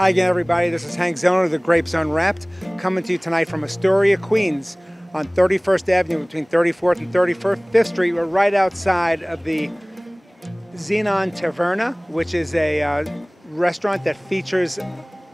Hi again, everybody. This is Hank Zona of the Grapes Unwrapped, coming to you tonight from Astoria, Queens, on 31st Avenue between 34th and 5th Street. We're right outside of the Zenon Taverna, which is a restaurant that features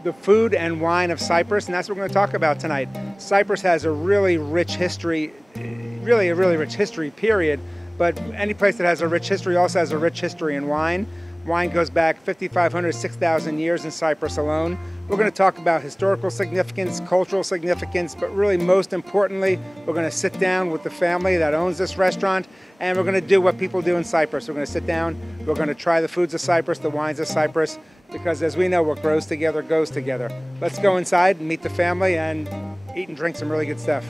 the food and wine of Cyprus, and that's what we're going to talk about tonight. Cyprus has a really rich history, really rich history, period, but any place that has a rich history also has a rich history in wine. Wine goes back 5,500, 6,000 years in Cyprus alone. We're going to talk about historical significance, cultural significance, but really most importantly, we're going to sit down with the family that owns this restaurant, and we're going to do what people do in Cyprus. We're going to sit down, we're going to try the foods of Cyprus, the wines of Cyprus, because as we know, what grows together goes together. Let's go inside and meet the family and eat and drink some really good stuff.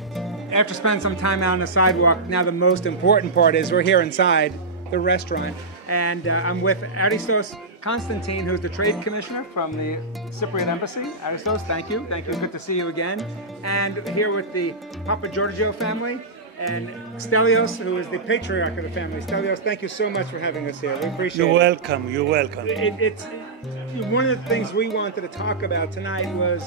After spending some time out on the sidewalk, now the most important part is we're here inside the restaurant. And I'm with Aristos Constantine, who's the Trade Commissioner from the Cypriot Embassy. Aristos, thank you. Thank you. Good to see you again. And here with the Papa Giorgio family and Stelios, who is the patriarch of the family. Stelios, thank you so much for having us here. We appreciate it. You're welcome. You're welcome. It's one of the things we wanted to talk about tonight was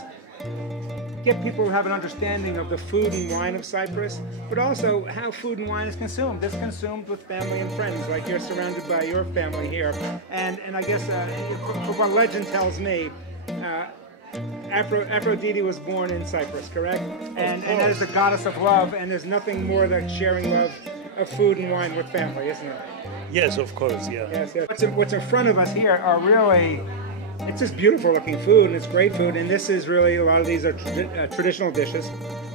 get people to have an understanding of the food and wine of Cyprus, but also how food and wine is consumed. It's consumed with family and friends, like you're surrounded by your family here. And I guess from what legend tells me, Aphrodite was born in Cyprus, correct? And that is the goddess of love, and there's nothing more than sharing love of food and wine with family, isn't it? Yes, of course, yeah. Yes, yes. What's in front of us here are really, it's just beautiful looking food, and it's great food, and this is really, a lot of these are traditional dishes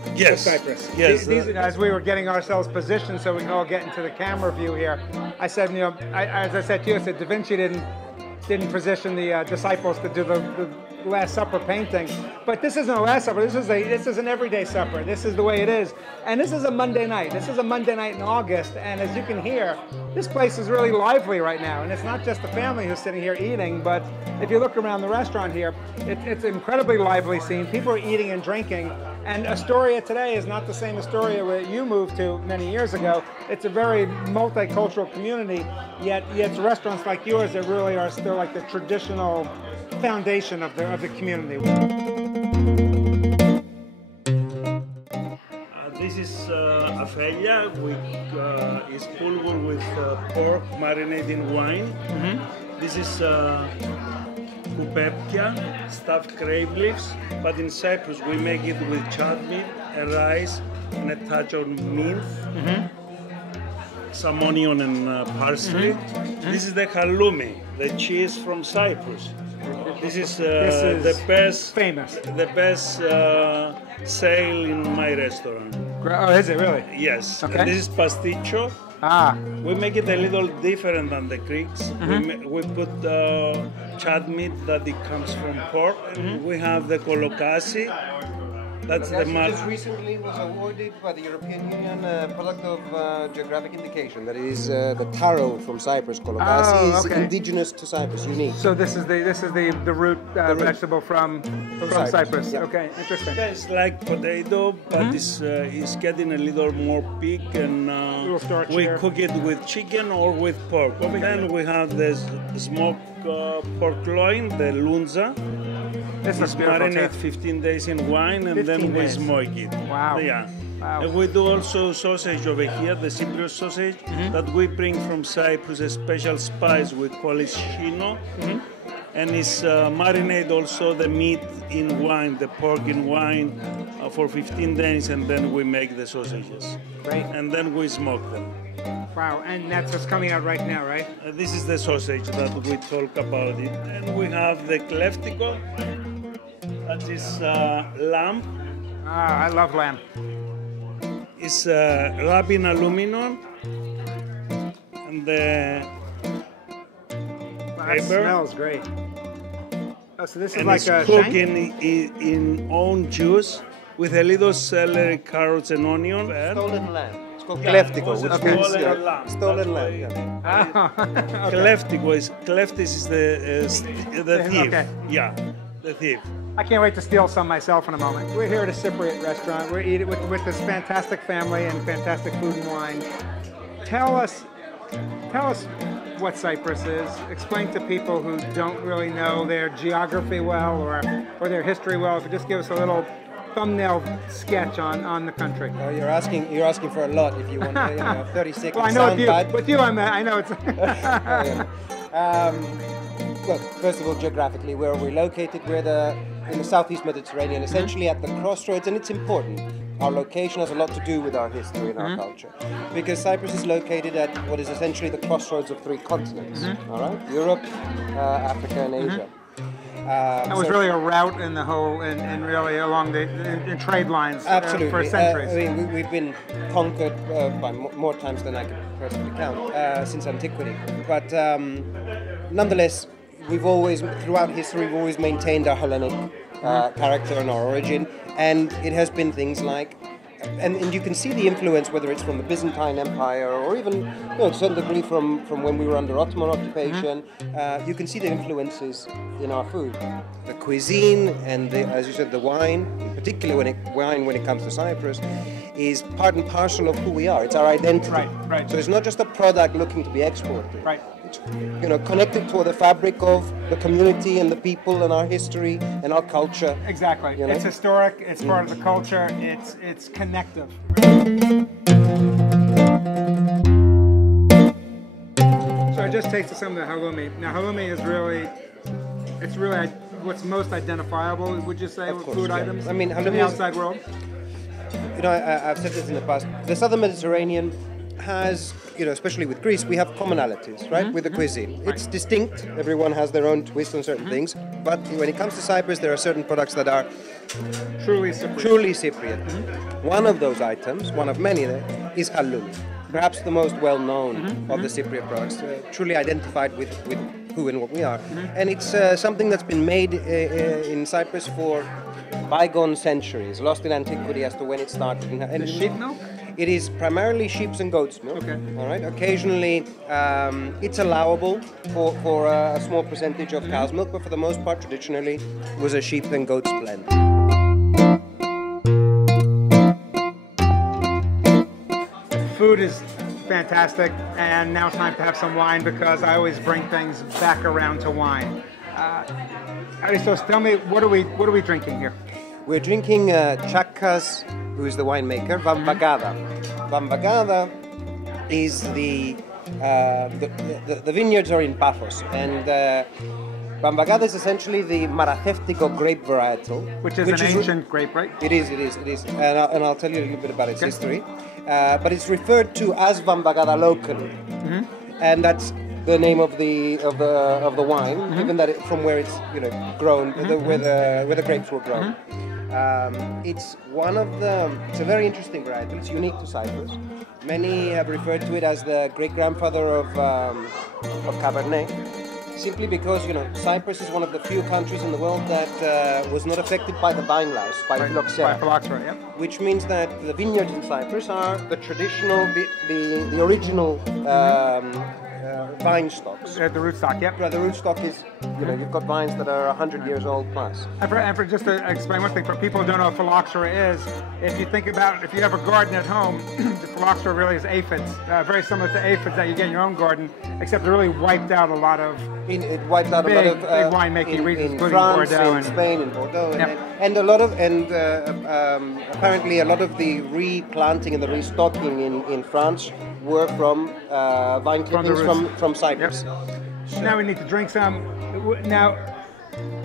of Cyprus. Yes. These, as we were getting ourselves positioned so we can all get into the camera view here, I said, you know, as I said to you, I said Da Vinci didn't position the disciples to do the Last Supper painting, but this isn't a Last Supper. This is an everyday supper. This is the way it is, and this is a Monday night. This is a Monday night in August, and as you can hear, this place is really lively right now. And it's not just the family who's sitting here eating, but if you look around the restaurant here, it's an incredibly lively scene. People are eating and drinking, and Astoria today is not the same Astoria where you moved to many years ago. It's a very multicultural community, yet restaurants like yours that really are still like the traditional foundation of the community. This is afelia, which is bulgur with pork marinated in wine. This is kupepkia, stuffed grape leaves, but in Cyprus we make it with chard meat, and rice, and a touch of mint, some onion and parsley. This is the halloumi, the cheese from Cyprus. This is the best, the best sale in my restaurant. Oh, is it really? Yes. Okay. And this is pasticcio. We make it a little different than the Greeks. We put chard meat that it comes from pork. We have the kolokasi. That's the just recently was awarded by the European Union product of geographic indication. That is the taro from Cyprus. Kolokasi is indigenous to Cyprus, unique. So this is the root vegetable from Cyprus. Yeah. Okay, interesting. Yeah, it's like potato, but it's getting a little more big, and we cook it with chicken or with pork. Then we have the smoked pork loin, the lunza. It's marinate 15 days in wine, and then we smoke it. Wow. Yeah. Wow. And we do also sausage over here, the Cypriot sausage, that we bring from Cyprus, a special spice, we call it shino. And it's marinate also the meat in wine, the pork in wine for 15 days, and then we make the sausages. Great. And then we smoke them. Wow, and that's what's coming out right now, right? This is the sausage that we talk about it. And we have the kleftiko, that is lamb. I love lamb. It's wrapped in aluminum, and the That smells great. Oh, so this is and like it's a cooked shank? in own juice with a little celery, carrots, and onion. Stolen lamb. It's called kleftiko. Stolen lamb. Stolen lamb. Yeah. Kleftis is the thief. Okay. Yeah, the thief. I can't wait to steal some myself in a moment. We're here at a Cypriot restaurant. We're eating with this fantastic family and fantastic food and wine. Tell us what Cyprus is. Explain to people who don't really know their geography well or their history well. If you just give us a little thumbnail sketch on the country. Oh, you're asking for a lot. If you want, 30 seconds. Well, I know with you, I know it's. Well, first of all, geographically, where are we located? We're in the southeast Mediterranean, essentially at the crossroads, and it's important. Our location has a lot to do with our history and our culture, because Cyprus is located at what is essentially the crossroads of three continents. All right, Europe, Africa, and Asia. That was really a route in the whole, and really along the trade lines for centuries. I mean, we've been conquered by more times than I could personally count since antiquity. But nonetheless, throughout history, we've always maintained our Hellenic character and our origin, and it has been things like, and you can see the influence, whether it's from the Byzantine Empire or even, to a certain degree, from when we were under Ottoman occupation. You can see the influences in our food, the cuisine, and as you said, the wine. In particular, when it comes to Cyprus, is part and parcel of who we are. It's our identity. Right. So it's not just a product looking to be exported. Right. It's, connected to the fabric of the community and the people and our history and our culture. Exactly. It's historic. It's part of the culture. It's connective. So I just tasted some of the halloumi. Now halloumi is really what's most identifiable, would you say, with food items? I mean, to the outside world. I've said this in the past. The southern Mediterranean has, especially with Greece, we have commonalities, right, with the cuisine. It's distinct. Everyone has their own twist on certain things. But when it comes to Cyprus, there are certain products that are truly Cypriot. One of those items, one of many, is halloumi. Perhaps the most well-known of the Cypriot products, truly identified with who and what we are. And it's something that's been made in Cyprus for bygone centuries, lost in antiquity as to when it started. And sheep milk? It is primarily sheep's and goat's milk. Okay. All right. Occasionally, it's allowable for a small percentage of cow's milk, but for the most part, traditionally, was a sheep and goat's blend. Food is fantastic, and now it's time to have some wine, because I always bring things back around to wine. Aristos, tell me, what are we drinking here? We're drinking Chakkas, who is the winemaker, Vambagada. Vambagada is the vineyards are in Paphos, and Vambagada is essentially the Maratheftico grape varietal, which is an ancient grape, right? It is, and I'll tell you a little bit about its history. But it's referred to as Vambagada locally, and that's the name of the wine, given that from where it's grown, where the grapes were grown. It's a very interesting variety. It's unique to Cyprus. Many have referred to it as the great-grandfather of Cabernet, simply because Cyprus is one of the few countries in the world that was not affected by the vine lice, by phylloxera, which means that the vineyards in Cyprus are the traditional, the original vine stocks. The rootstock, yep. Right, the rootstock is, you've got vines that are 100 years old plus. And for just to explain one thing, for people who don't know what phylloxera is, if you think about, if you have a garden at home, the phylloxera really is aphids, very similar to aphids that you get in your own garden, except it really wiped out a lot of big winemaking regions, including France, Bordeaux, in Spain, and Bordeaux, yep. and apparently a lot of the replanting and the restocking in France were from vine clippings from Cyprus. Yep. So now we need to drink some. Now,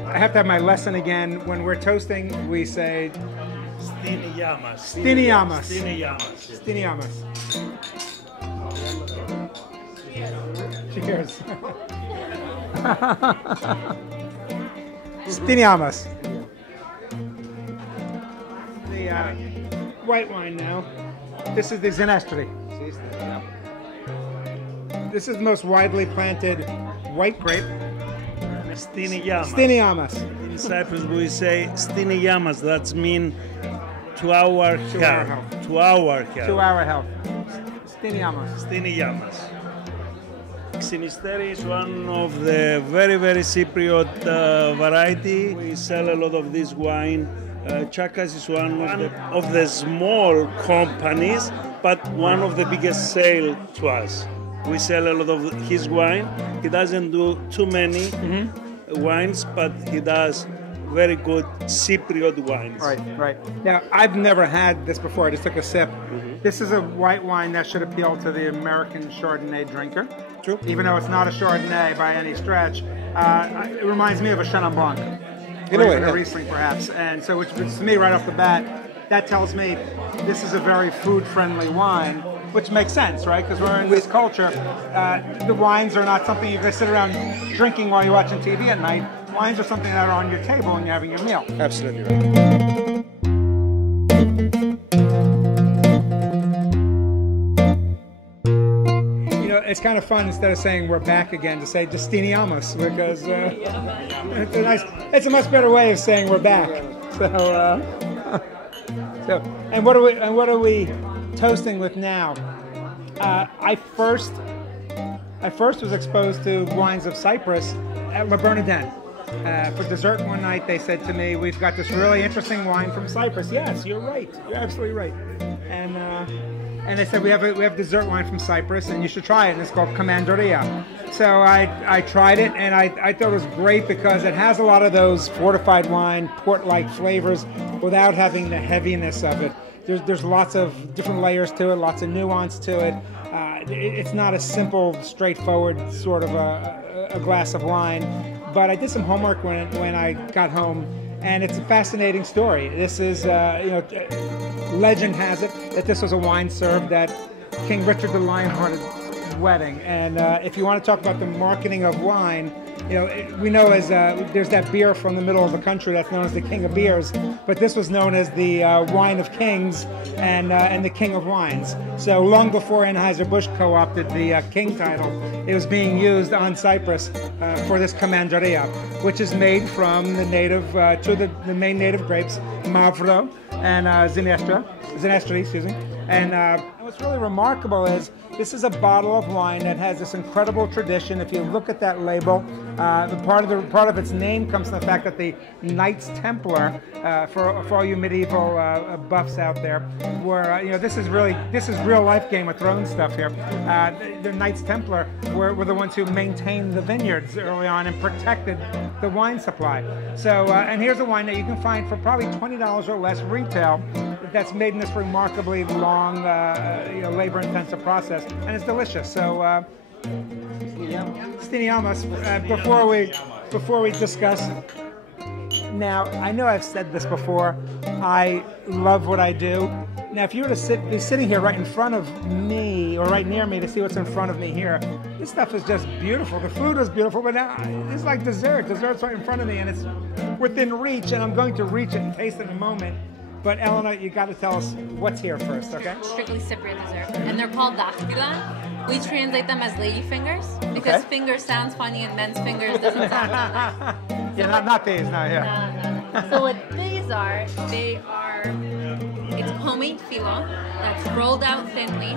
I have to have my lesson again. When we're toasting, we say Stiniamas. Stiniamas. Stiniamas. Stiniamas. Cheers. Stiniamas. The white wine now. This is the Zenestri. This is the most widely planted white grape. Stiniamas. Stiniamas. In Cyprus we say Stiniamas. That means to our health. To our health. To our health. Stiniamas. Stiniamas. Xenisteri is one of the very, very Cypriot variety. We sell a lot of this wine. Chakkas is one of the small companies, but one of the biggest sale to us. we sell a lot of his wine. He doesn't do too many wines, but he does very good Cypriot wines. Right. Now, I've never had this before. I just took a sip. This is a white wine that should appeal to the American Chardonnay drinker. True. Even though it's not a Chardonnay by any stretch, it reminds me of a Chenin Blanc. In a way, even a Riesling, perhaps. And so, which to me, right off the bat, that tells me this is a very food-friendly wine, which makes sense, right? Because we're in this culture. The wines are not something you're going to sit around drinking while you're watching TV at night. Wines are something that are on your table when you're having your meal. Absolutely right. You know, it's kind of fun instead of saying we're back again to say Justiniamos, because it's a much better way of saying we're back. And what are we toasting with now? I first was exposed to wines of Cyprus at Le Bernardin. For dessert one night, they said to me, "We've got this really interesting wine from Cyprus." Yes, you're right. You're absolutely right. And they said we have dessert wine from Cyprus, and you should try it. And it's called Commanderia. So I tried it, and I thought it was great because it has a lot of those fortified wine, port-like flavors, without having the heaviness of it. There's lots of different layers to it, lots of nuance to it. It's not a simple, straightforward sort of a glass of wine. But I did some homework when I got home, and it's a fascinating story. This is, legend has it that this was a wine served at King Richard the Lionhearted's wedding. And if you want to talk about the marketing of wine, we know as there's that beer from the middle of the country that's known as the King of Beers, but this was known as the Wine of Kings and the King of Wines. So long before Anheuser-Busch co-opted the King title, it was being used on Cyprus for this Commanderia, which is made from the main native grapes, Mavro and Zinestri, excuse me. And what's really remarkable is this is a bottle of wine that has this incredible tradition. If you look at that label, part of its name comes from the fact that the Knights Templar, for all you medieval buffs out there, were this is real life Game of Thrones stuff here. The Knights Templar were the ones who maintained the vineyards early on and protected the wine supply. So and here's a wine that you can find for probably $20 or less retail. That's made in this remarkably long, labor-intensive process, and it's delicious. So, Stiniamos, before we discuss. Now, I know I've said this before. I love what I do. Now, if you were to be sitting here right in front of me or right near me to see what's in front of me here, this stuff is just beautiful. The food is beautiful, but now it's like dessert. Dessert's right in front of me, and it's within reach, and I'm going to reach it and taste it in a moment. But Elena, you got to tell us what's here first, okay? Strictly Cypriot dessert, and they're called daktila. We translate them as lady fingers because fingers sounds funny and men's fingers doesn't sound funny. Yeah, not these, no, yeah. No. So what these are, it's homemade phyllo that's rolled out thinly,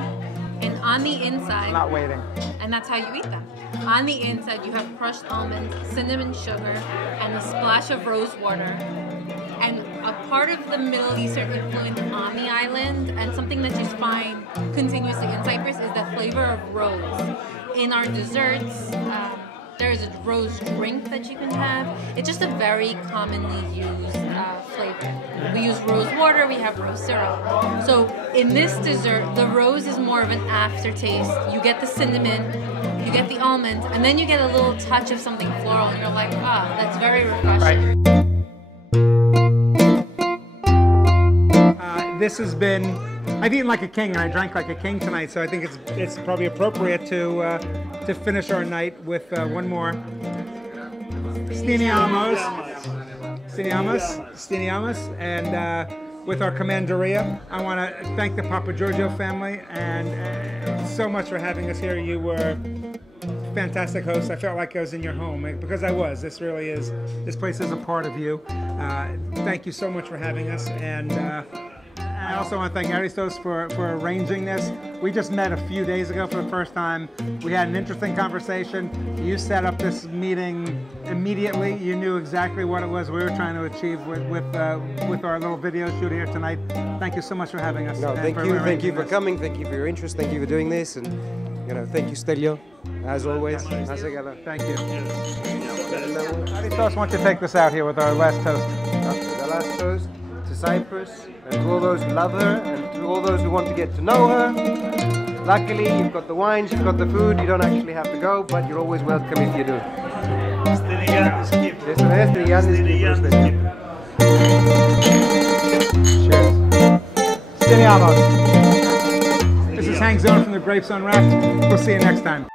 and on the inside. Not waiting. And that's how you eat them. On the inside, you have crushed almonds, cinnamon sugar, and a splash of rose water. And a part of the Middle Eastern influence on the island, and something that you find continuously in Cyprus, is the flavor of rose. In our desserts, there's a rose drink that you can have. It's just a very commonly used flavor. We use rose water, we have rose syrup. So in this dessert, the rose is more of an aftertaste. You get the cinnamon, you get the almonds, and then you get a little touch of something floral, and you're like, wow, that's very refreshing. Right. This has been, I've eaten like a king and I drank like a king tonight, so I think it's probably appropriate to finish our night with one more. Stiniamos, and with our Commanderia. I want to thank the Papa Giorgio family and so much for having us here. You were fantastic host. I felt like I was in your home because I was. This place is a part of you. Thank you so much for having us, and I also want to thank Aristos for arranging this. We just met a few days ago for the first time. We had an interesting conversation. You set up this meeting immediately. You knew exactly what it was we were trying to achieve with our little video shoot here tonight. Thank you so much for having us. No, thank you for coming. Thank you for your interest. Thank you for doing this. And Thank you, Stelio, as always. Nice together. Thank you. Aristos, why don't you take this out here with our last toast? The last toast to Cyprus, and to all those who love her, and to all those who want to get to know her. Luckily, you've got the wines, you've got the food, you don't actually have to go, but you're always welcome if you do. Cheers. Stiniamos. This is Hank Zone from the Grapes Unwrapped. We'll see you next time.